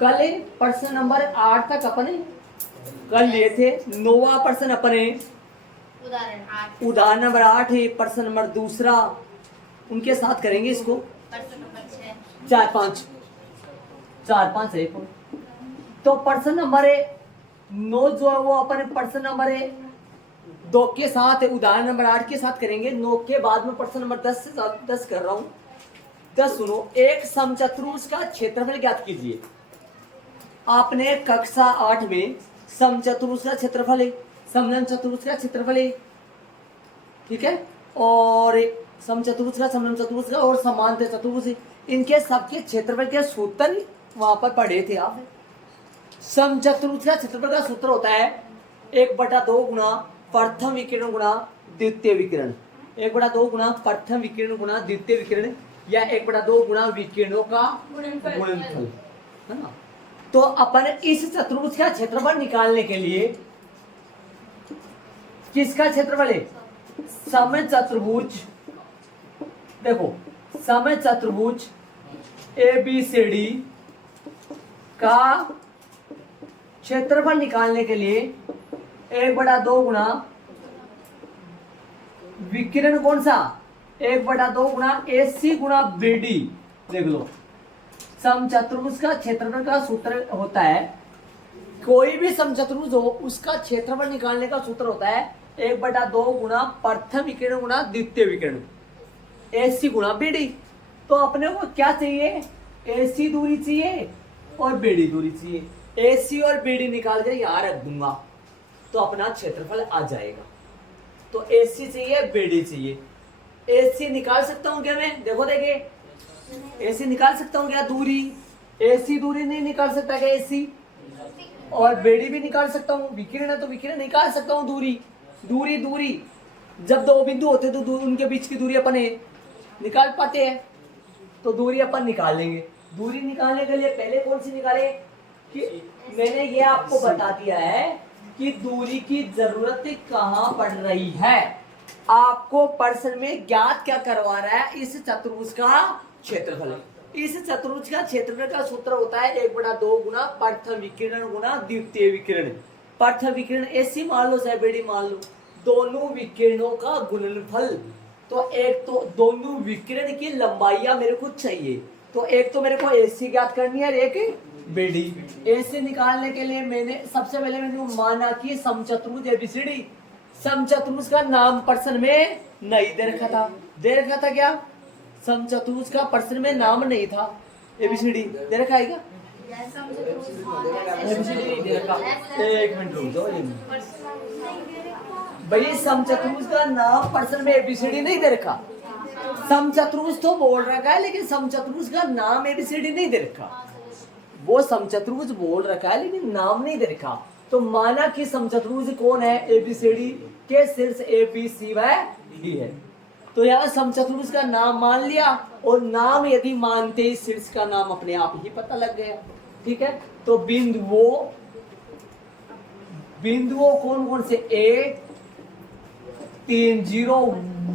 कल प्रश्न नंबर 8 तक अपने कर लिए थे। 9वां प्रश्न अपने उदाहरण नंबर 8 है, प्रश्न नंबर दूसरा उनके साथ करेंगे इसको। प्रश्न नंबर 6 4 5 है। तो प्रश्न नंबर 9 जो है वो अपन प्रश्न नंबर 2 के साथ उदाहरण नंबर 8 के साथ करेंगे। 9 के बाद में प्रश्न नंबर 10 कर रहा हूं। 10 सुनो, एक समचतुर्भुज का क्षेत्रफल ज्ञात कीजिए। आपने कक्षा 8 में समचतुर्भुज का क्षेत्रफल है, समलंब चतुर्भुज का क्षेत्रफल है, ठीक है, और समचतुर्भुज का, समलंब चतुर्भुज का और समांतर चतुर्भुज, इनके सबके क्षेत्रफल के सूत्र वहां पर पढ़े थे आप। समचतुर्भुज का क्षेत्रफल का सूत्र होता है 1/2 गुणा प्रथम विकिरण गुणा द्वितीय विकिरण, 1/2 गुणा प्रथम विकिरण गुणा द्वितीय विकिरण, या 1/2 गुणा विकिरणों का गुणनफल, है ना। तो अपन इस चतुर्भुज का क्षेत्रफल निकालने के लिए किसका क्षेत्रफल है? समचतुर्भुज, देखो समचतुर्भुज ABCD का क्षेत्रफल निकालने के लिए 1/2 गुणा विकिरण कौन सा, 1/2 गुणा AC गुणा BD। देख लो, समचतुर्भुज का क्षेत्रफल का सूत्र होता है, कोई भी समचतुर्भुज हो उसका क्षेत्रफल निकालने का सूत्र होता है 1/2 गुणा प्रथम विकिरण गुणा द्वितीय विकिरण, AC गुणा BD। तो अपने को क्या चाहिए? AC दूरी चाहिए और BD दूरी चाहिए। AC और BD निकाल कर यहां रख दूंगा तो अपना क्षेत्रफल आ जाएगा। तो AC चाहिए, BD चाहिए। AC निकाल सकता हूं क्या मैं? देखो देखिए, AC निकाल सकता हूं क्या दूरी? AC दूरी नहीं निकाल सकता क्या AC? और BD भी निकाल सकता हूं, विकिरण है तो विकिरण निकाल सकता हूं दूरी। दूरी दूरी जब दो बिंदु होते तो उनके बीच की दूरी अपन निकाल पाते हैं, तो दूरी अपन निकाल लेंगे। दूरी निकालने के लिए पहले कौन सी निकाले कि मैंने ये आपको बता दिया है कि दूरी की जरूरत कहां पड़ रही है। आपको प्रश्न में ज्ञात क्या करवा रहा है? इस चतुर्भुज का क्षेत्रफल। इस चतुर्भुज का क्षेत्रफल का सूत्र होता है 1/2 गुणा प्रथम विकिरण गुणा द्वितीय विकिरण। प्रथम विकिरण AC मान लो चाहे BD मान लो, दोनों विकिरणों का गुणनफल। तो एक तो दोनों विकिरण की लंबाइयां मेरे को चाहिए, तो एक तो मेरे को AC ज्ञात करनी है और एक BD। AC निकालने के लिए मैंने सबसे पहले मैंने माना कि समचतुर्भुज ABCD। समचतुर्भुज का नाम प्रश्न में नहीं दे रखा था, दे रखा था क्या? समचतुर्भुज का प्रश्न में नाम नहीं था, ABCD दे रखा है क्या? ABCD नहीं दे रखा। एक मिनट रुक जाओ भाई, समचतुर्भुज का नाम प्रश्न में ABCD नहीं दे रखा। समचतुर्भुज तो बोल रखा है लेकिन समचतुर्भुज का नाम ABCD नहीं दे रखा। वो समचतुर्भुज बोल रखा है लेकिन नाम नहीं दे रखा। तो माना कि समचतुर्भुज कौन है? ABCD के शीर्ष ABC व D है। तो यहाँ समचतुर्भुज का नाम मान लिया, और नाम यदि मानते ही शीर्ष का नाम अपने आप ही पता लग गया, ठीक है। तो बिंदुओं कौन कौन से? A 3 0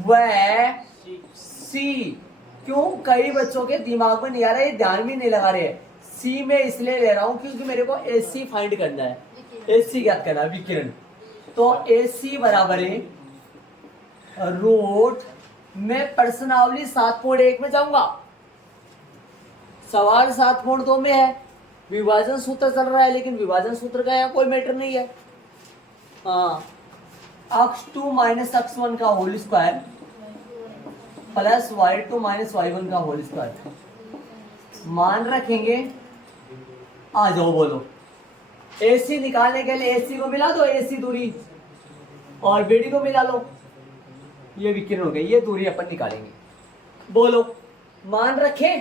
व C। क्यों? कई बच्चों के दिमाग में नहीं आ रहा है, ध्यान भी नहीं लगा रहे। C में इसलिए ले रहा हूं क्योंकि मेरे को AC फाइंड करना है, AC ज्ञात करना है, विकिरण। तो AC बराबर है रूट, मैं प्रश्नावली 7.1 में जाऊंगा, सवाल 7.2 में है, विभाजन सूत्र चल रहा है लेकिन विभाजन सूत्र का यहाँ कोई मैटर नहीं है। हाँ, x2 माइनस x1 का whole square plus y2 minus y1 का होल स्क्वायर मान रखेंगे। आ जाओ बोलो, AC निकालने के लिए AC को मिला दो, AC दूरी, और BD को मिला लो, ये विकिरण हो गई, ये दूरी अपन निकालेंगे। बोलो, मान रखे?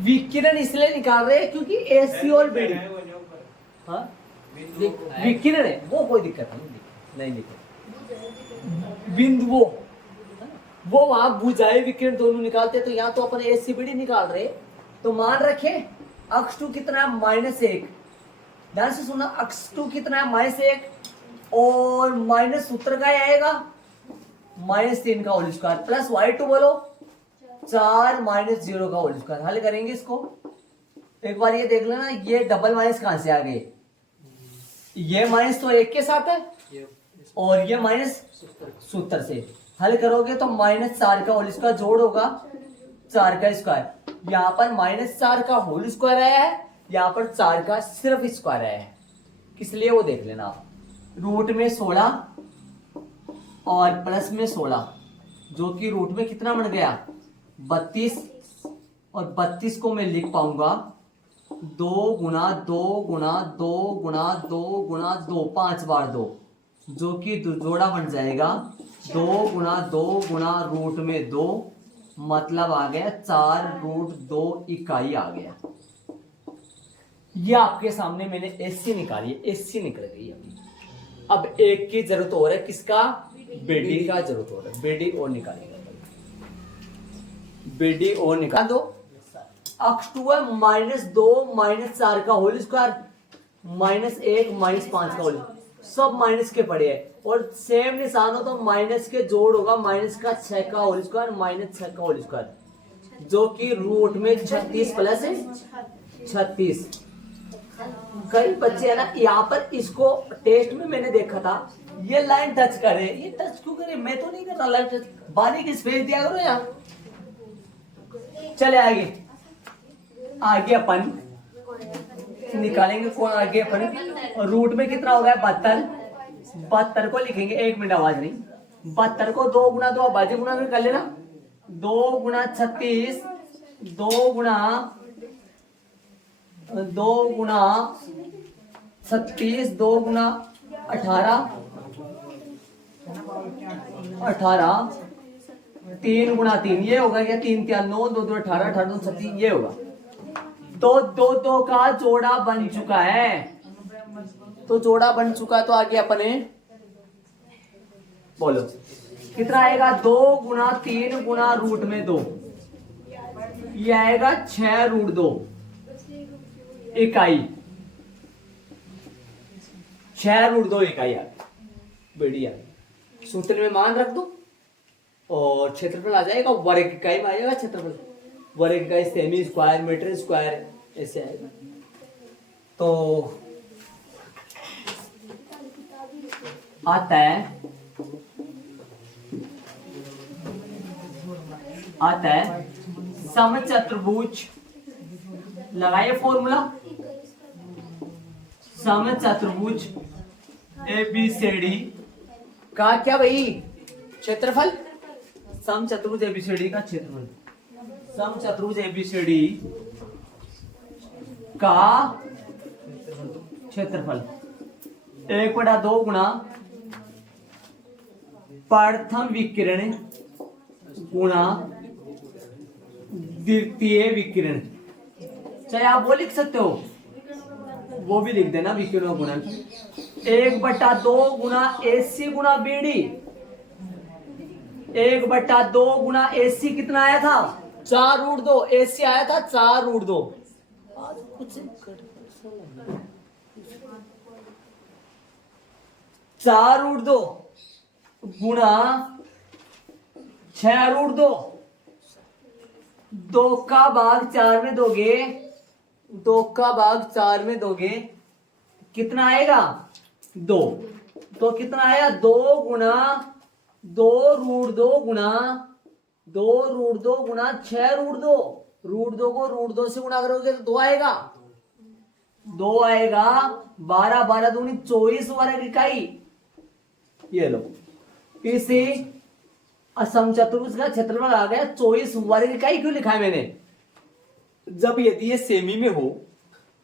विकिरण इसलिए निकाल रहे हैं क्योंकि AC और BD, हाँ विकिरण है, वो कोई दिक्कत नहीं दिक्कत। बिंदुओं वो वहां भुजाएं विकिरण दोनों निकालते, तो यहाँ तो अपन ACBD निकाल रहे। तो मान रखे x2 कितना है? -1। ध्यान से सुनना, x2 कितना है? -1, और माइनस सूत्र का आएगा -3 का होल स्क्वायर, प्लस y2 बोलो 4 माइनस 0 का होल स्क्वायर। हल करेंगे इसको, एक बार ये देख लेना, ये डबल माइनस कहां से आ गए, ये माइनस तो 1 के साथ है और ये माइनस सूत्र से। हल करोगे तो -4 का होल स्क्वायर जोड़ होगा 4 का स्क्वायर। यहाँ पर -4 का होल स्क्वायर आया है, यहाँ पर 4 का सिर्फ स्क्वायर आया है, किस लिए वो देख लेना आप। रूट में 16 और प्लस में 16, जो कि रूट में कितना बन गया 32, और 32 को मैं लिख पाऊंगा 2 गुना 2 गुना 2 गुना 2 गुना 2, 5 बार 2, जो कि जोड़ा बन जाएगा 2 गुना 2 गुना रूट में 2, मतलब आ गया 4 रूट 2 इकाई आ गया। ये आपके सामने मैंने एससी निकाली है, एससी निकल गई अभी। अब एक की जरूरत हो रहा है, किसका, बेडी का जरूरत हो रहा है, बेडी और निकालेगा, बेडी और निकाल दो। x2 है -2 -4 का होल स्क्वायर, -1 -5 का होल, सब माइनस के पड़े हैं, और सेम निशान हो तो माइनस के जोड़ होगा, -6 का होल स्क्वायर -6 का होल स्क्वायर, जो कि रूट में 36 प्लस 36। कई बच्चे है ना यहाँ पर, इसको टेस्ट में मैंने देखा था, ये लाइन टच करे, ये टच क्यों करे, मैं तो नहीं करता लाइन टच, बारीक स्पेस दिया करो यार। चले आगे, आगे अपन निकालेंगे कौन, आगे अपन रूट में कितना हो गया 72, 72 को लिखेंगे, 1 मिनट आवाज नहीं, 72 को 2 गुना 2 बाजी गुना कर लेना, 2 गुना 36, 2 गुना 36, 2 गुना 18, 3 गुना 3, ये होगा क्या, 3 3 9, 2 2 18, 18 2 36, ये होगा। तो 2 2 का जोड़ा बन चुका है, तो जोड़ा बन चुका है, तो आगे अपने बोलो कितना आएगा, 2 गुना 3 गुना रूट में 2, ये आएगा 6 रूट 2 इकाई, 6 रूट 2 इकाई आ गई, बढ़िया। सूत्र में मान रख दो और क्षेत्रफल आ जाएगा, वर्ग इकाई में आ जाएगा क्षेत्रफल, वर्ग इकाई, सेमी स्क्वायर, मीटर स्क्वायर, ऐसे आएगा। तो आता है समचतुर्भुज, लगाइए फॉर्मूला, समचतुर्भुज एबीसीडी का क्या भाई, क्षेत्रफल, समचतुर्भुज एबीसीडी का क्षेत्रफल, समचतुर्भुज एबीसीडी का क्षेत्रफल 1/2 गुना प्रथम विकिरण गुना द्वितीय विकिरण, चाहे आप वो लिख सकते हो, वो भी लिख देना, विकिरण गुना 1/2 गुना एसी गुना बीडी, 1/2 गुना एसी कितना आया था 4 रूट 2, एसी आया था 4 रूट 2, 4 रूट 2 गुना 6 रूट 2, 2 का भाग 4 में दोगे, 2 का भाग 4 में दोगे, कितना आएगा 2, तो कितना आया 2 गुना 2 रूट 2 गुना 2 रूट 2 गुना 6 रूट 2, रूट 2 को रूट 2 से गुणा करोगे तो 2 आएगा, 2 आएगा, 12 12 दूनी 24 वर्ग इकाई। ये लो, इसी समचतुर्भुज का क्षेत्रफल आ गया 24 वर्ग इकाई। क्यों लिखा है मैंने, जब यदि ये सेमी में हो,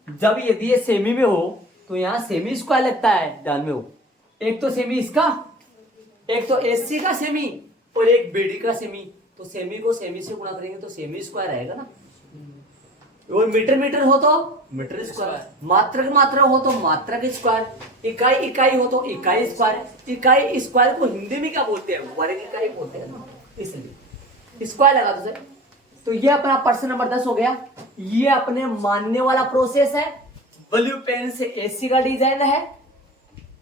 जब यदि ये सेमी में हो तो यहाँ सेमी स्क्वायर लगता है, ध्यान में हो, एक तो सेमी इसका, एक तो एससी का सेमी और एक बीडी का सेमी, तो सेमी को सेमी से गुणा करेंगे तो सेमी स्क्वायर आएगा ना, और मीटर मीटर हो तो मीटर स्क्वायर, मात्रक मात्रा हो तो मात्रक स्क्वायर, इकाई इकाई हो तो इकाई स्क्वायर, इकाई स्क्वायर को हिंदी में क्या बोलते हैं, वर्ग इकाई बोलते हैं, इसलिए स्क्वायर लगा दो सर। तो ये अपना प्रश्न नंबर 10 हो गया। ये अपने मानने वाला प्रोसेस है, ब्लू पेन से एसी का डिजाइन है,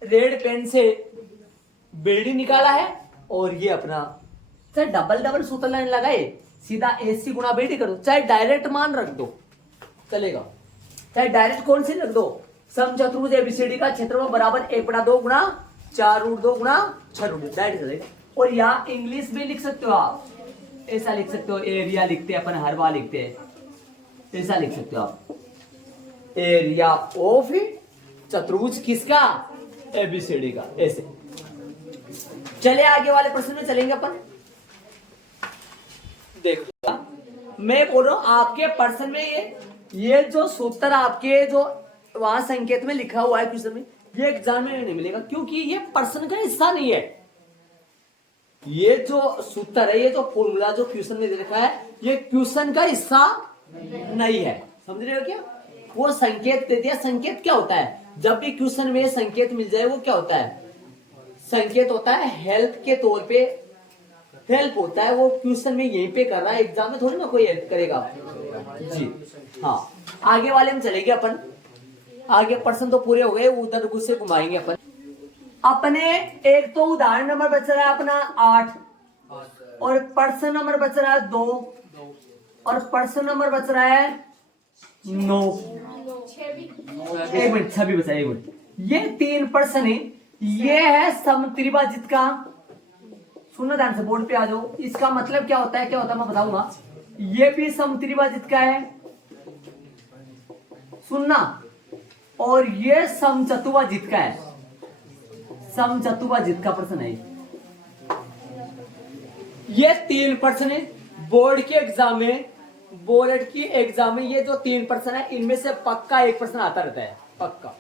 रेड पेन से बेडी निकाला है, और ये अपना सर डबल डबल सूत्र लाइन लगाए, सीधा AC गुणा BD कर दो, चाहे डायरेक्ट मान रख दो चलेगा, चाहे डायरेक्ट कौन सी रख दो, समचतुर्भुज ABCD का क्षेत्रफल बराबर 1/2 गुणा 4√2 गुणा 6√2 डायरेक्ट चलेगा। और यहाँ इंग्लिश में लिख सकते हो आप, ऐसा लिख सकते हो, एरिया लिखते हैं अपन हर बार लिखते हैं, ऐसा लिख सकते हो आप, एरिया ऑफ चतुर्भुज किसका, ABCD का, ऐसे। चले आगे वाले प्रश्न में चलेंगे अपन। देखो मैं बोल रहा हूं आपके प्रश्न में ये जो सूत्र आपके जो वहां संकेत में लिखा हुआ है क्वेश्चन में, ये एग्जाम में नहीं मिलेगा क्योंकि ये प्रश्न का हिस्सा नहीं है। ये जो सूत्र है, ये जो फॉर्मूला जो क्वेश्चन में दे रखा है, ये क्वेश्चन का हिस्सा नहीं है, समझ रहे हो क्या। वो संकेत दे दिया। संकेत क्या होता है, जब भी क्वेश्चन में संकेत मिल जाए वो क्या होता है, संकेत होता है हेल्प के तौर पे, हेल्प होता है। वो क्वेश्चन में यहीं पे कर रहा है, एग्जाम में थोड़ी ना कोई हेल्प करेगा जी। हाँ आगे वाले में चलेंगे अपन, आगे प्रश्न तो पूरे हो गए, उधर से घुमाएंगे अपन। अपने एक तो उदाहरण नंबर बच रहा है अपना 8, और प्रश्न नंबर बच रहा है 2, और प्रश्न नंबर बच रहा है 9। एक मिनट, 6 भी बचा है, एक मिनट। ये 3 प्रश्न है। ये है समत्रिभाजित का, सुनना ध्यान से, बोर्ड पे आ जाओ। इसका मतलब क्या होता है, क्या होता है मैं बताऊंगा। ये भी समत्रिभाजित का है, सुनना, और ये समचतुर्भाजित का है, समचतुर्भाजित का प्रश्न है। ये 3 प्रश्न है बोर्ड के एग्जाम में, बोर्ड की एग्जाम में ये जो 3 प्रश्न है, इनमें से पक्का एक प्रश्न आता रहता है, पक्का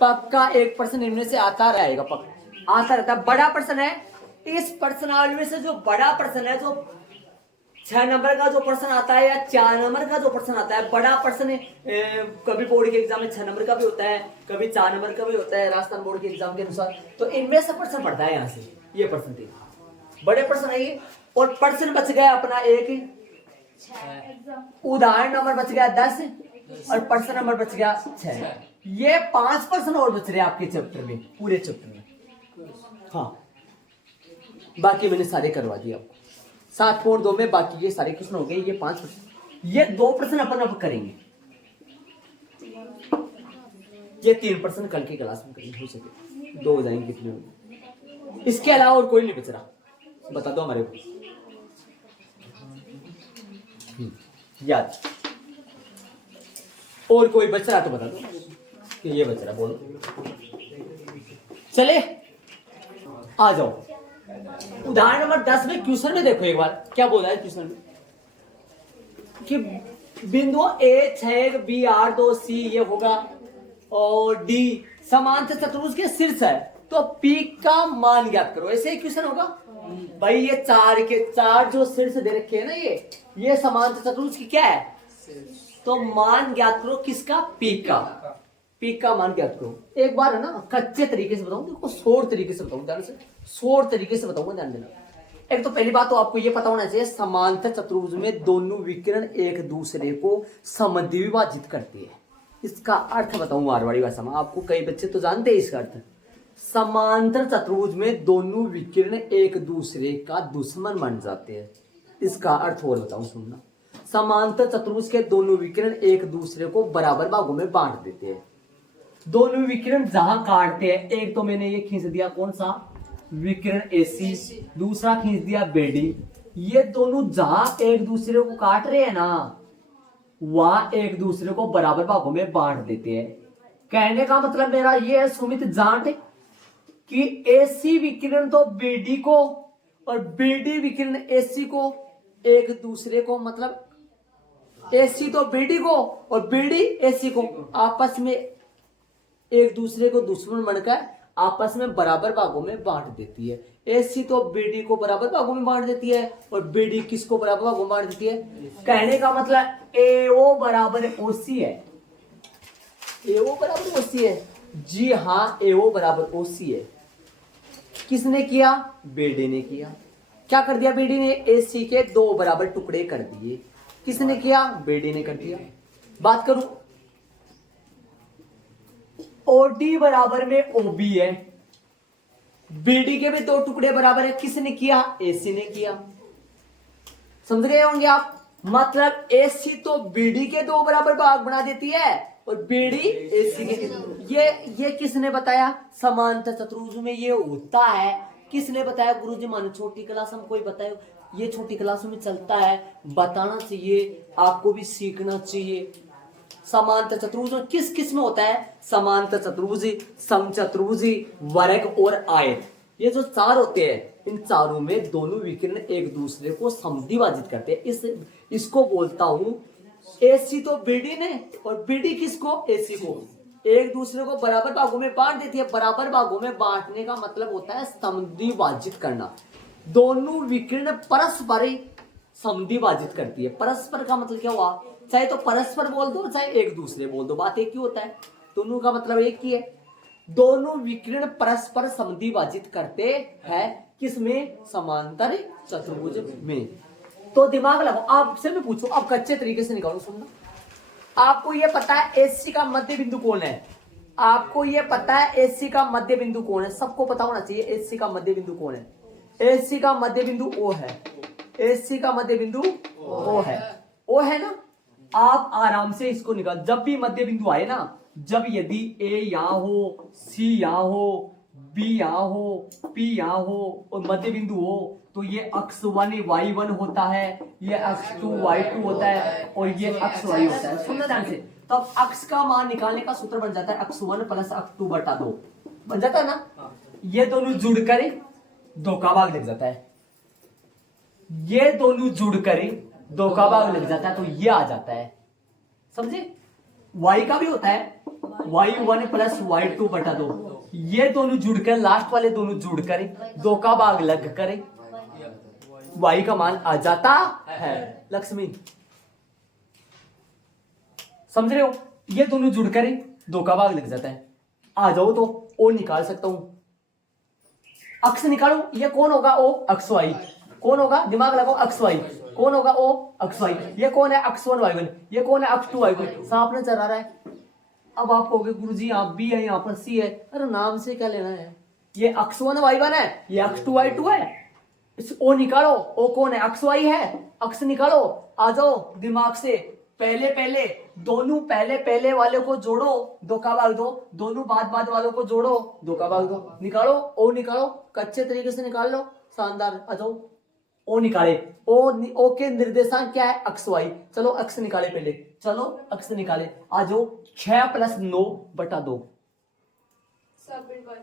पक्का एक प्रश्न इनमें से आता रहेगा, पक्का आता रहता है। बड़ा प्रश्न है, इस प्रश्नावली में से जो बड़ा प्रश्न है, जो 6 नंबर का जो प्रश्न आता है या 4 नंबर का जो प्रश्न आता है, बड़ा प्रश्न कभी बोर्ड के एग्जाम में 6 नंबर का भी होता है, कभी 4 नंबर का भी होता है राजस्थान बोर्ड के एग्जाम के अनुसार। तो इनमें से प्रश्न पड़ता है, यहाँ से ये प्रश्न थे, बड़े प्रश्न है ये। और प्रश्न बच गया अपना एक, उदाहरण नंबर बच गया 10, और प्रश्न नंबर बच गया 6। ये 5 प्रश्न और बच रहे हैं आपके चैप्टर में, पूरे चैप्टर में। हाँ बाकी मैंने सारे करवा दिए आपको, 7.2 में बाकी ये सारे क्वेश्चन हो गए। ये 5 प्रश्न, ये 2 प्रश्न अपन अब करेंगे, ये 3 प्रश्न कल की क्लास में करेंगे, हो सके 2 हो जाएंगे कितने होंगे। इसके अलावा और कोई नहीं बच रहा, बता दो हमारे को याद, और कोई बच रहा तो बता दो कि ये बच रहा, बोलो। चले आ जाओ, उदाहरण नंबर 10 में क्वेश्चन में देखो एक बार क्या बोला है क्वेश्चन में, कि बिंदु A 6, B 8, 2, C ये होगा, और D समांतर चतुर्भुज के शीर्ष है, तो P का मान ज्ञात करो, ऐसे ही क्वेश्चन होगा भाई। ये 4 के 4 जो शीर्ष दे रखे हैं ना, ये समांतर चतुर्भुज की क्या है, तो मान ज्ञात करो किसका, P का, P का मान ज्ञात करो। एक बार है ना कच्चे तरीके से बताऊं, देखो शोर तरीके से बताऊं, ध्यान से शोर तरीके से बताऊंगा, ध्यान देना। एक तो पहली बात तो आपको ये पता होना चाहिए, समांतर चतुर्भुज में दोनों विकिरण एक दूसरे को समद्विभाजित करते हैं। इसका अर्थ बताऊं मारवाड़ी भाषा में, आपको कई बच्चे तो जानते हैं इसका अर्थ। समांतर चतुर्भुज में दोनों विकिरण एक दूसरे का दुश्मन बन जाते हैं। इसका अर्थ और बताऊं, सुनना। समांतर चतुर्भुज के दोनों विकिरण एक दूसरे को बराबर भागों में बांट देते हैं। दोनों विकिरण जहां काटते हैं, एक तो मैंने ये खींच दिया, कौन सा विकिरण AC, दूसरा खींच दिया BD। ये दोनों जहां एक दूसरे को काट रहे हैं ना, वहां एक दूसरे को बराबर भागों में बांट देते हैं। कहने का मतलब मेरा ये है सुमित जांट, कि AC विकिरण तो BD को और BD विकिरण AC को एक दूसरे को, मतलब AC तो BD को और BD AC को आपस में एक दूसरे को दुश्मन बनकर आपस में बराबर भागों में बांट देती है। AC तो BD को बराबर भागों में बांट देती है, और BD किसको बराबर भागों में बांट देती है। कहने का मतलब AO बराबर OC है, AO बराबर OC है, जी हाँ AO बराबर OC है। किसने किया, BD ने किया। क्या कर दिया BD ने, AC के 2 बराबर टुकड़े कर दिए। किसने किया, BD ने कर दिया। बात करूं, OD बराबर में OB है, BD के भी 2 टुकड़े बराबर है। किसने किया, AC ने किया। समझ गए होंगे आप। मतलब AC तो BD के दो बराबर भाग बना देती है और BD AC के। ये किसने बताया? समांतर चतुर्भुज में ये होता है। किसने बताया? गुरुजी। मानो छोटी क्लास हम कोई बताए, ये छोटी क्लास में चलता है, बताना चाहिए, आपको भी सीखना चाहिए। समांतर चतुर्भुज किस किस में होता है? समांतर चतुर्भुज, समचतुर्भुज, वर्ग और आयत। ये जो चार होते हैं, इन चारों में दोनों विकिरण एक दूसरे को समद्विभाजित करते हैं। इसको बोलता हूं AC तो BD ने, और BD किसको? AC को। एक दूसरे को बराबर भागों में बांट देती है। बराबर भागों में बांटने का मतलब होता है समद्विभाजित करना। दोनों विकिरण परस्पर समद्विभाजित करती है। परस्पर का मतलब क्या हुआ? चाहे तो परस्पर बोल दो, चाहे एक दूसरे बोल दो, बात एक ही होता है। दोनों का मतलब एक ही है। दोनों विकिरण परस्पर समद्विभाजित करते हैं। किसमें? समांतर चतुर्भुज में। तो दिमाग लगाओ। आपसे मैं पूछूं, आप कच्चे तरीके से निकालो, सुनना। आपको यह पता है AC का मध्य बिंदु कौन है? आपको यह पता है AC का मध्य बिंदु कौन है? सबको पता होना चाहिए AC का मध्य बिंदु कौन है। AC का मध्य बिंदु O है। AC का मध्य बिंदु O है। O है ना? आप आराम से इसको निकाल। जब भी मध्य बिंदु आए ना, जब यदि A यहां हो, C यहां हो, B यहां हो, P यहां हो और मध्य बिंदु हो, तो ये अक्ष 1 y1 होता है, ये अक्ष 2 y2 होता है और ये अक्ष y होता है। सुनना ध्यान से। तब अक्ष का मान निकालने का सूत्र बन जाता है अक्ष 1 प्लस अक्ष 2 बटा 2। बन जाता है ना? ये दोनों जुड़कर 2 का भाग लग जाता है। ये दोनों जुड़कर 2 का भाग लग जाता है, तो ये आ जाता है। समझे? y का भी होता है y1 प्लस y2 बटा 2। ये दोनों जुड़कर, लास्ट वाले दोनों जुड़कर 2 का भाग लग कर y का मान आ जाता है। लक्ष्मी, समझ रहे हो? ये दोनों जुड़कर 2 का भाग लग जाता है। आ जाओ तो O निकाल सकता हूं। अक्ष निकालो। ये कौन होगा? O अक्ष y। कौन होगा? दिमाग लगाओ। अक्ष y कौन होगा? O अक्ष y। ये कौन है? अक्ष 1 y1। ये कौन है? अक्ष 2 y2। साफ नजर आ रहा है? अब आप कहोगे गुरुजी आप भी है, यहाँ पर C है। अरे नाम से क्या लेना है? ये अक्ष 1 y1 है, ये अक्ष 2 y2 है। इस O निकालो। O कौन है? अक्ष y है। अक्ष निकालो। आ जाओ दिमाग से। पहले पहले वाले को जोड़ो, 2 का भाग दो। दोनों बाद वालों को जोड़ो, 2 का भाग दो। निकालो O निकालो। कच्चे तरीके से निकाल लो। शानदार। आ जाओ। O निकाले। O के निर्देशांक क्या है? अक्ष y। चलो अक्ष निकाले पहले। चलो अक्ष निकाले। आ जाओ। 6 प्लस 9 बटा 2।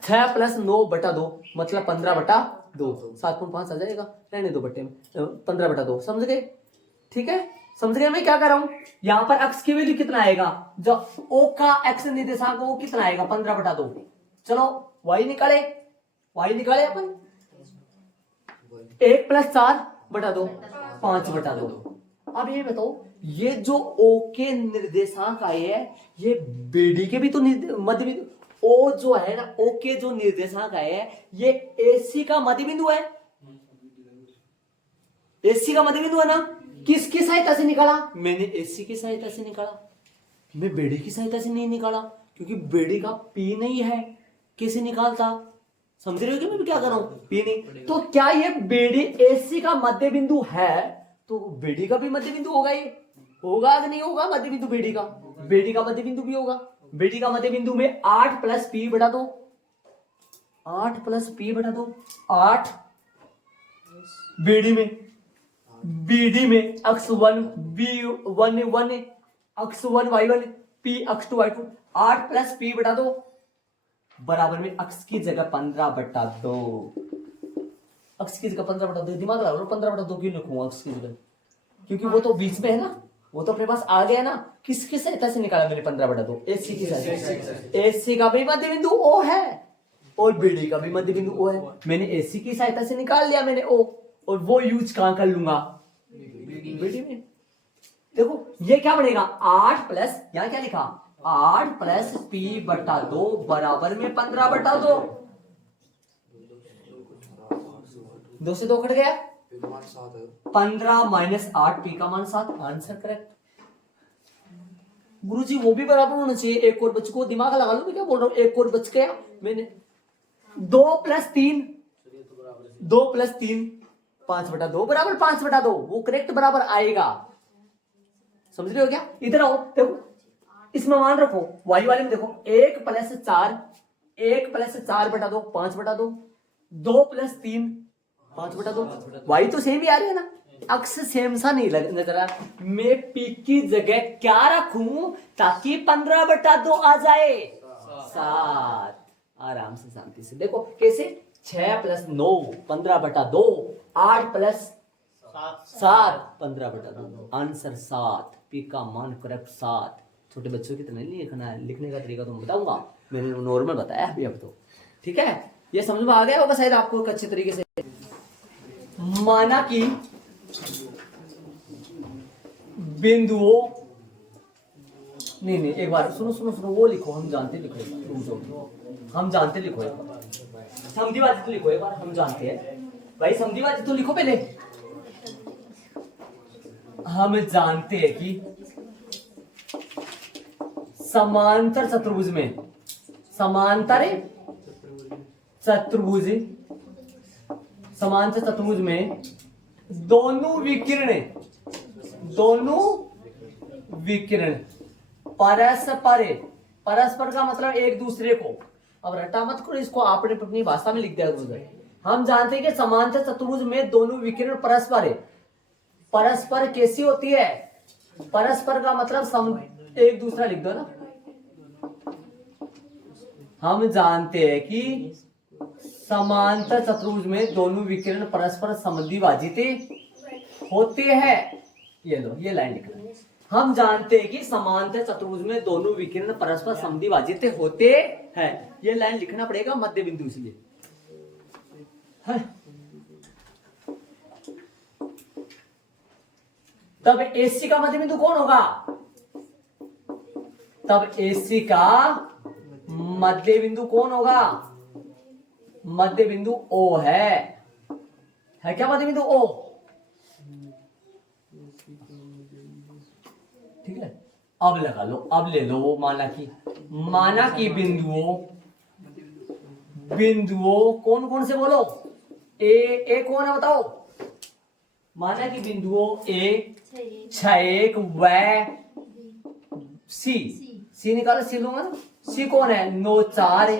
6 प्लस 9 बटा 2 मतलब 15 बटा 2। 7.5 आ जाएगा। रहने दो बट्टे में। 15 बटा 2। समझ गए? ठीक है? समझ गए मैं क्या कर रहा हूं? यहां पर अक्ष की वैल्यू कितना आएगा? जो O का x निर्देशांक वो कितना आएगा? 15 बटा 2। चलो y निकाले। y निकाले अपन। 1 प्लस 4 बटा 2 5 बटा 2। अब ये बताओ, ये जो O के निर्देशांक आए हैं, ये BD के भी तो मध्य बिंदु। O जो है ना, O के जो निर्देशांक आए हैं, ये AC का मध्य बिंदु है। AC का मध्य बिंदु है ना? किसकी सहायता से निकाला? मैंने AC की सहायता से निकाला। मैं BD की सहायता से नहीं निकाला, क्योंकि BD का P नहीं है। कैसे निकालता? समझ रहे हो कि मैं क्या कर रहा हूं? P नहीं। तो क्या ये BD AC का मध्य बिंदु है? तो BD का भी मध्य बिंदु होगा। ये होगा कि नहीं होगा? मध्य बिंदु BD का। BD का मध्य बिंदु भी होगा। BD का मध्य बिंदु में 8 प्लस P बटा 2। 8 प्लस P बटा 2। 8 BD में अक्ष 1 B1 1 अक्ष 1 y1 P अक्ष 2 y2। 8 प्लस P बटा 2 बराबर में अक्ष की जगह 15 बटा 2। अक्ष की जगह 15 बटा 2। दिमाग लगा लो। 15 बटा 2 क्यों लिखूंगा अक्ष की जगह? क्योंकि वो तो बीच में है ना, वो तो अपने पास आ गया ना। किसकी सहायता से निकाला मैंने 15 बटा 2? AC की सहायता। AC का भी मध्य बिंदु O है और BD का भी मध्य बिंदु O है। मैंने AC की सहायता से निकाल लिया मैंने O, और वो यूज कहां कर लूंगा? BD में। देखो ये क्या बनेगा? 8 प्लस, यहां क्या लिखा? 8 प्लस P बटा 2 बराबर में 15 बटा 2। 2 से 2 कट गया। 15 माइनस 8 P का मान 7। Answer correct. गुरुजी वो भी बराबर होना चाहिए। एक और बच को। दिमाग लगा लो मैं क्या बोल रहा हूं। एक और बच गया। मैंने 2 प्लस 3 5/2 बराबर 5/2, वो करेक्ट बराबर आएगा। समझ रहे हो क्या? इधर आओ, देखो इसमें मान रखो, वाई वाले में देखो 1 + 4, 1 + 4/2 5/2, 2 + 3 5/2। वाई तो सेम ही आ रही है ना, अक्स सेम सा नहीं नजर आ। मैं पी की जगह क्या रखूं ताकि 15/2 आ जाए? 7। आराम से शांति से देखो कैसे, 6 + 9 15/2, 8 + 7 15/2, आंसर 7। पी का मान करेक्ट 7। छोटे बच्चों की तरह नहीं लिखना है, लिखने का तरीका तो मैं बताऊंगा, मैंने नॉर्मल बताया अभी अब तो, ठीक है? ये समझ में आ गया होगा शायद आपको अच्छे तरीके से। माना कि बिंदुओं, नहीं एक बार सुनो सुनो सुनो, वो लिखो, हम जानते लिखो, हम जानते लिखो, समझीबाजी तो लिखो एक बार, हम जानते हैं भाई, समझीबाजी तो लिखो पहले। हम जानते हैं कि समांतर चतुर्भुज में, समांतर चतुर्भुज, समांतर चतुर्भुज में दोनों विकिरण परस्पर, परस्पर का मतलब एक दूसरे को, अब रटा मत करो इसको, आपने अपनी भाषा में लिख दिया उधर। हम जानते हैं कि समांतर चतुर्भुज में दोनों विकिरण परस्पर है। परस्पर कैसी होती है? परस्पर का मतलब एक दूसरा लिख दो ना। हम जानते हैं कि समांतर चतुर्भुज में दोनों विकिरण परस्पर समद्विभाजित होते हैं। ये लो, ये लाइन लिखना। हम जानते हैं कि समांतर चतुर्भुज में दोनों विकिरण परस्पर समद्विभाजित होते हैं। ये लाइन लिखना पड़ेगा मध्य बिंदु, इसलिए तब AC का मध्य बिंदु कौन होगा? तब AC का मध्य बिंदु कौन होगा? मध्य बिंदु O है क्या मध्य बिंदु O? ठीक है, अब लगा लो, अब ले लो। माना कि बिंदुओं कौन कौन से बोलो? ए कौन है बताओ? माना कि बिंदुओं A 6 व C निकालो, C लूंगा ना, C कौन है? 9 4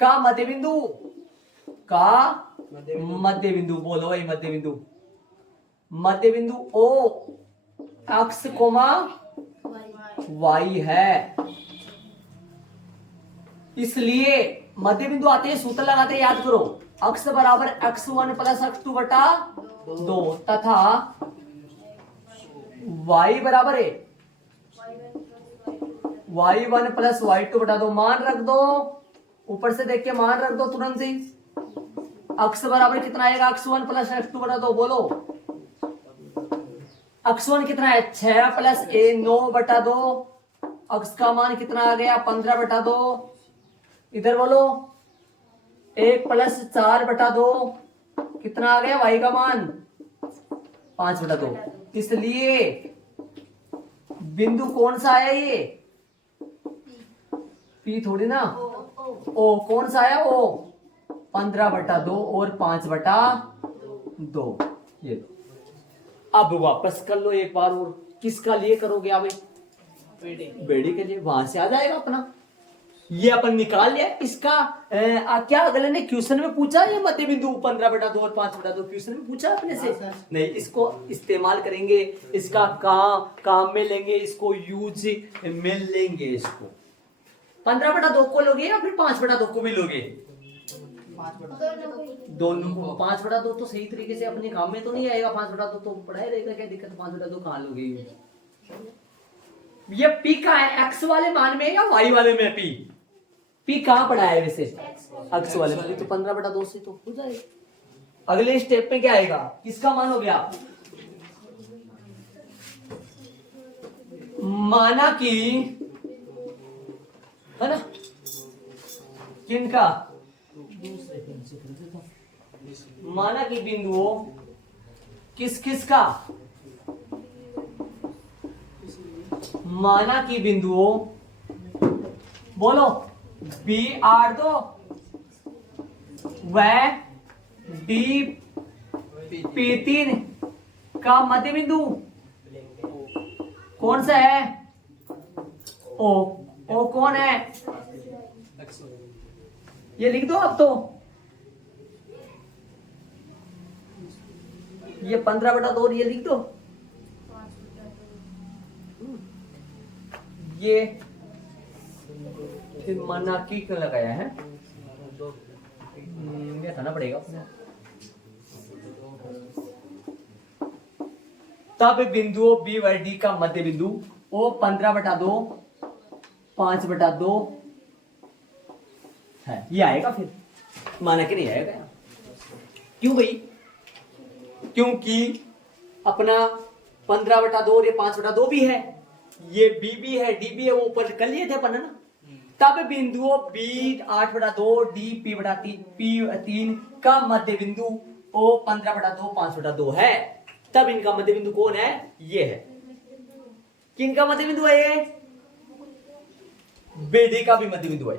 का मध्य बिंदु बोलो भाई, मध्य बिंदु O x, y है। इसलिए मध्य बिंदु आते हैं, सूत्र लगाते हैं, याद करो, x बराबर x1 + x2/2 तथा y बराबर है y1 + y2/2। मान रख दो, ऊपर से देख के मान रख दो तुरंत ही। x बराबर कितना आएगा? x1 + x2/2 बोलो। x1 कितना है? 6 + a 9/2। x का मान कितना आ गया? 15/2। इधर बोलो 1 + 4/2 कितना आ गया? y का मान 5/2। इसलिए बिंदु कौन सा आया? ये P थोड़ी ना, O कौन सा आया? O 15/2 और 5/2। ये लो, अब वापस कर लो एक बार और। किसका लिए करोगे आप? बेड़ी के लिए, वहां से आ जाएगा अपना। ये अपन निकाल लिया इसका। क्या अगले ने क्वेश्चन में पूछा ये मध्य बिंदु 15/2 और 5/2 क्वेश्चन में पूछा अपने से? नहीं, इसको इस्तेमाल करेंगे, इसका काम में लेंगे, इसको यूज में लेंगे। इसको 15/2 को लोगे या फिर 5/2 को भी लोगे? दोनों को। 5/2 तो सही तरीके से अपने काम में तो नहीं आएगा, 5/2 तो पढ़ा ही रहेगा, क्या दिक्कत? 5/2 कहाँ लोगे? ये P का है, x वाले मान में या y वाले में? P कहाँ पढ़ा है वैसे? x वाले में। तो 15/2 से तो हो जाएगा। अगले स्टेप में क्या आएगा? किसका मान हो गया? माना कि, है ना, किनका? माना कि बिंदुओं किस का? माना कि बिंदुओं बोलो BR2 व P3 का मध्य बिंदु कौन सा है? O। O कौन है? ये लिख दो अब तो, ये 15/2 और ये लिख दो। ये फिर माना की क्यों लगाया है? ये था ना पड़ेगा। तब बिंदुओं बी व डी का मध्य बिंदु O 15/2 5/2 है। ये आएगा फिर, माना कि नहीं आएगा? क्यों भाई? क्योंकि अपना 15/2 और ये 5/2 भी है, ये बी भी है, डी भी है, वो ऊपर कर लिए थे अपन है ना। तब बिंदुओं बी 8/2 डी P3 का मध्य बिंदु O 15/2 5/2 है। तब इनका मध्य बिंदु कौन है? ये है। किनका मध्य बिंदु है? ये BD का भी मध्य बिंदु है।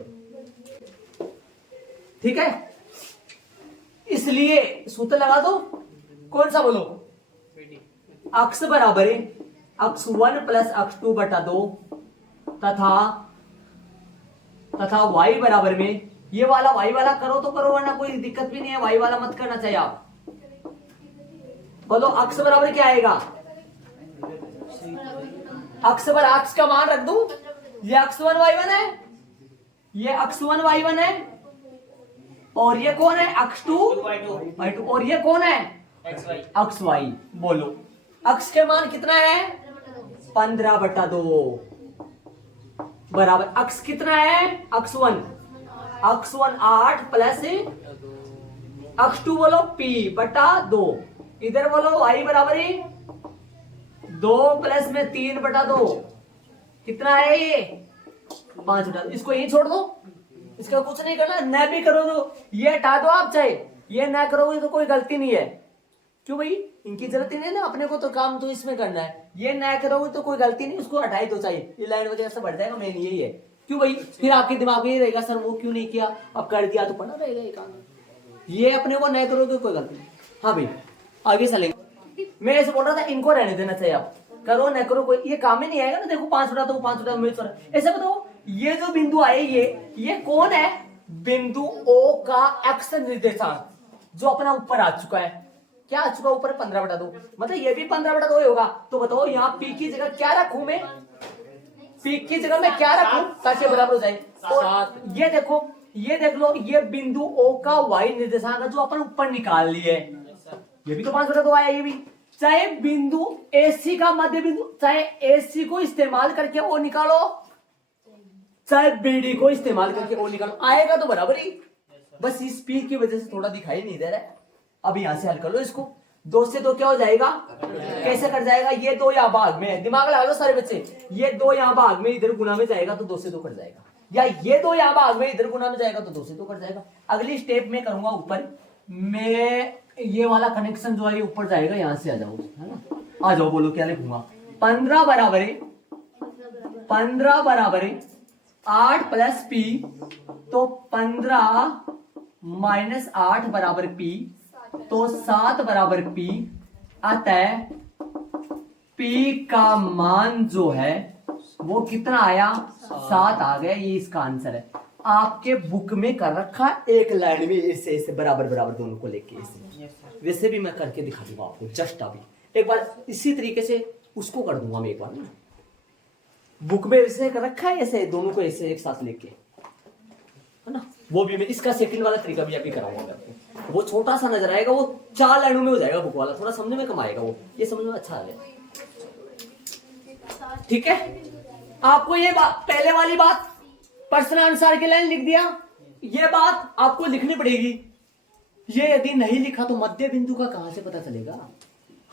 ठीक है, इसलिए सूत्र लगा दो। कौन सा बोलो? अक्ष बराबर है अक्ष 1 प्लस अक्ष 2/2 तथा y बराबर में, ये वाला y वाला करो तो करो, वरना कोई दिक्कत भी नहीं है, y वाला मत करना चाहिए आप। बोलो अक्ष बराबर क्या आएगा? अक्ष पर अक्ष का मान रख दूं, ये अक्ष 1 y1 है, ये अक्ष 1 y1 है, और ये कौन है? अक्ष 2 y2, और ये कौन है? अक्ष y। बोलो अक्ष के मान कितना है? 15/2 बराबर अक्ष कितना है? अक्ष 1 8 प्लस अक्ष 2 बोलो P/2, इधर बोलो y बराबर 2 प्लस में 3/2 कितना है? ये 5/2। इसको यही छोड़ दो, इसका कुछ नहीं करना। न भी करो तो ये हटा दो आप, चाहे ये ना करोगे तो कोई गलती नहीं है। क्यों भाई? इनकी जरूरत ही नहीं ना, अपने को तो काम तो इसमें करना है। ये ना करोगे तो कोई गलती नहीं, उसको हटाई दो, चाहिए ये लाइन वजह से बढ़ जाएगा। मेन यही है। क्यों भाई? फिर आपके दिमाग में ये रहेगा सर वो क्यों नहीं किया, अब कर दिया तो पड़ा रहेगा ये काम। ये अपने को नहीं करोगे कोई गलती नहीं। हाँ भाई आगे चलेंगे। मैं ऐसे बोल रहा था, इनको रहने देना चाहिए, आप करो न करो कोई ये काम ही नहीं आएगा ना। देखो 5/2 5/2 ऐसे बताओ, ये जो बिंदु आए ये कौन है? बिंदु O का एक्स निर्देशांक जो अपना ऊपर आ चुका है। क्या आ चुका ऊपर? 15/2, मतलब ये भी 15/2 होगा। तो बताओ यहाँ P की जगह क्या रखूं मैं? P की जगह मैं क्या रखूं ताकि बराबर हो जाए? और ये देखो, ये देख लो, ये बिंदु O का y निर्देशांक जो अपन ऊपर निकाल लिए, ये भी तो 5/2 आया। ये भी चाहे बिंदु AC का मध्य बिंदु, चाहे AC को इस्तेमाल करके O निकालो, चाहे BD को इस्तेमाल करके O निकालो, आएगा तो बराबर ही। बस इस P की वजह से थोड़ा दिखाई नहीं दे रहा है। अब यहां से हल कर लो इसको। 2 से 2 क्या हो जाएगा? कैसे कर जाएगा? ये 2 यहाँ भाग में, दिमाग लगा लो सारे बच्चे, ये 2 यहाँ भाग में इधर गुना में जाएगा तो 2 से 2 कट जाएगा, या ये 2 यहाँ भाग में इधर गुना में जाएगा तो 2 से 2 कट जाएगा। अगली स्टेप में करूंगा ऊपर, मैं ये वाला कनेक्शन जो है ये ऊपर जाएगा। यहां से आ जाओ, है ना, आ जाओ। बोलो क्या लिखूंगा? 15 बराबर है 8 प्लस P, तो 15 माइनस 8 बराबर P, तो 7 बराबर P। अतः P का मान जो है वो कितना आया? 7 आ गया। ये इसका आंसर है। आपके बुक में कर रखा एक लाइन में ऐसे ऐसे बराबर बराबर दोनों को लेके ऐसे। वैसे भी मैं करके दिखा दूंगा आपको, जस्ट अभी एक बार इसी तरीके से उसको कर दूंगा मैं एक बार ना। बुक में ऐसे कर रखा है, ऐसे दोनों को ऐसे एक साथ लेके, है ना। वो भी मैं इसका सेकंड वाला तरीका भी अभी कराऊंगा आपको। वो छोटा सा नजर आएगा, वो 4 लाइनों में हो जाएगा बुक वाला, थोड़ा समझने में कम आएगा, वो ये समझ में अच्छा आ जाएगा। ठीक है, आपको ये बात, पहले वाली बात प्रश्न अनुसार की लाइन लिख दिया, ये बात आपको लिखनी पड़ेगी। ये यदि नहीं लिखा तो मध्य बिंदु का कहां से पता चलेगा?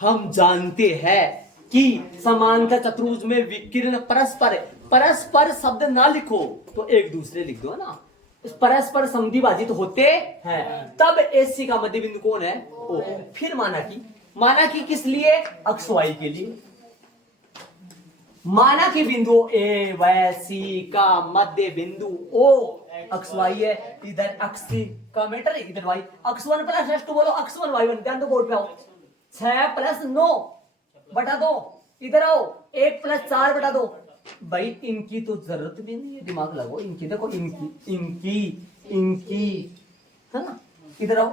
हम जानते हैं कि समांतर चतुर्भुज में विकिरण परस्पर शब्द ना लिखो तो एक दूसरे लिख दो, है ना। परस्पर संधिबाजी तो होते हैं। तब एसी का मध्य बिंदु कौन है? ओ। फिर माना कि किस लिए? अक्ष वाई के लिए। माना कि बिंदु ए व सी का मध्य बिंदु ओ अक्ष वाई है, इधर अक्ष सी का मीटर, इधर वाई, अक्ष 1 प्लस अक्ष 2 बोलो, अक्ष 1 y 1, ध्यान दो बोर्ड पे आओ, 6 प्लस 9 बटा 2, इधर आओ 1 प्लस 4 बटा 2। भाई इनकी तो जरूरत भी नहीं है, दिमाग लगाओ, इनकी देखो, इनकी इनकी इनकी है ना, इधर आओ,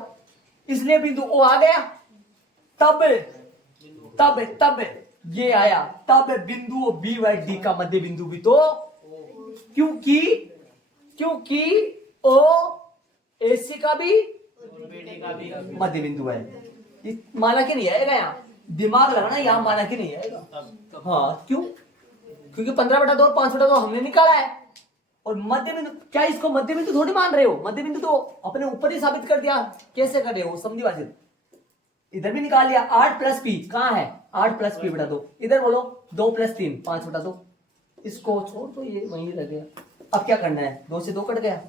इसलिए बिंदु ओ आ गया, तब तब तब ये आया, तब बिंदु बी व डी का मध्य बिंदु भी तो, क्योंकि क्योंकि ओ एसी का भी मध्य बिंदु है। माना कि नहीं आएगा, यहाँ दिमाग लगाना, यहाँ माना कि नहीं आएगा। हाँ क्यों, क्योंकि 15 बटा 2 और 5 बटा 2 हमने निकाला है, और मध्य बिंदु, क्या इसको मध्य बिंदु थोड़ी मान रहे हो, मध्य बिंदु तो अपने ऊपर ही साबित कर दिया। कैसे कर रहे हो, समझी बात, इधर भी निकाल लिया, 8 प्लस पी कहाँ है, 8 प्लस पी बटा 2, इधर बोलो 2 प्लस 3 5 बटा 2, इसको छोड़ दो, ये वहीं रह गया। अब क्या करना है, 2 से 2 कट गया,